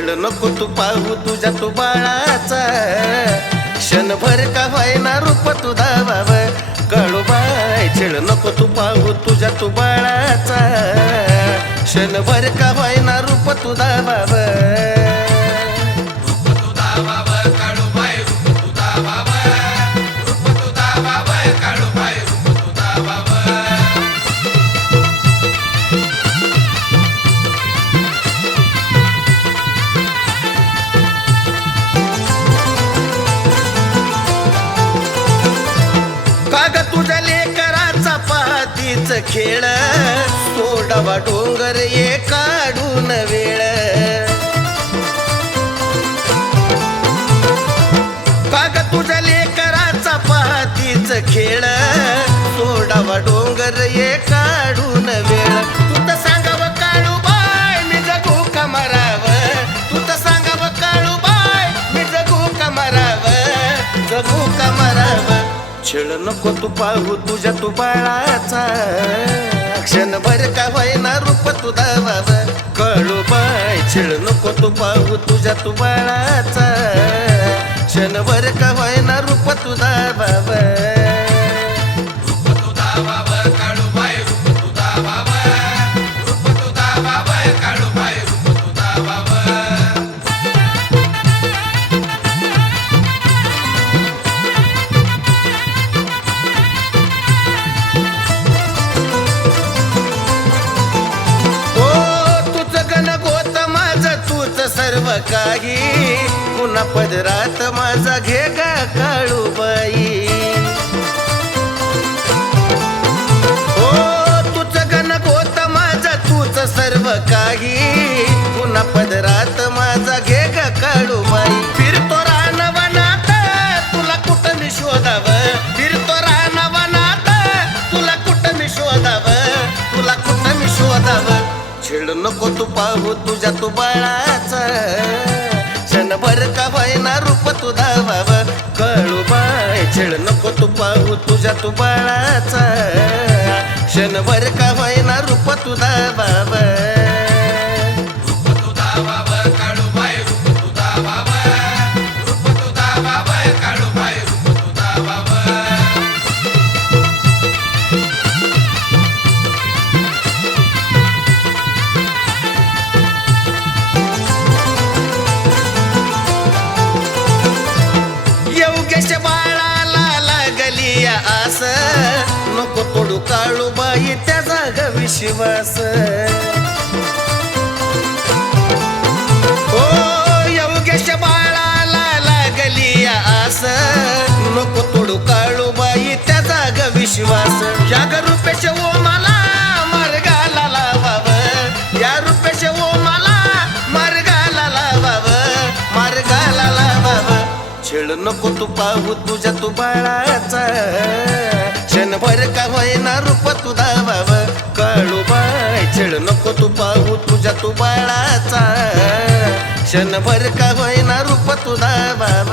नको तू पाहू तुझ्या तू बाळाचा. क्षणभर का व्हायना रूप तू धावाव. बाय छेड नको तू पाहू तुझ्या तू बाळाचा. क्षणभर का व्हायना रूप तू धावाव. पाहतीच खेळ. सोडावा डोंगर ये काढून वेळ. काग तुझ्या लेकराचा पाहतीच खेळ. सोडावा डोंगर ये काढून वेळ. छेळ नको तू पाहू तुझ्या तू बाळाचा क्षणभर का होईना रूप तुझा बाबा कळू बाय छेळ नको तू पाहू तुझ्या तू बाळाचा क्षणभर का होईना रूप तुझा बाबा सर्व काही पुन्हा पदरात माझा घे काळू काळूबाई छेड नको तू पाहू तुझ्या तू बाळाचा क्षणभर का व्हायना रूप तुझा धावाव कळू बाय छेड नको तू पाहू तुझ्या तू बाळाचा क्षणभर का व्हायना रूप तुझा बाबा लागली आस नको तोडू काळू बाई त्या जाग विश्वास. हो योगेश बाळाला लागली आस नको तोडू काळू बाई त्या ग विश्वास. जाग छेड नको तू पाहू तुझ्या तू बाळाचा क्षणभर का होईना रूप तू धावाव काळू बाय छेड नको तू पाहू तुझ्या तू बाळाचा क्षणभर का होईना रूप तू धावाव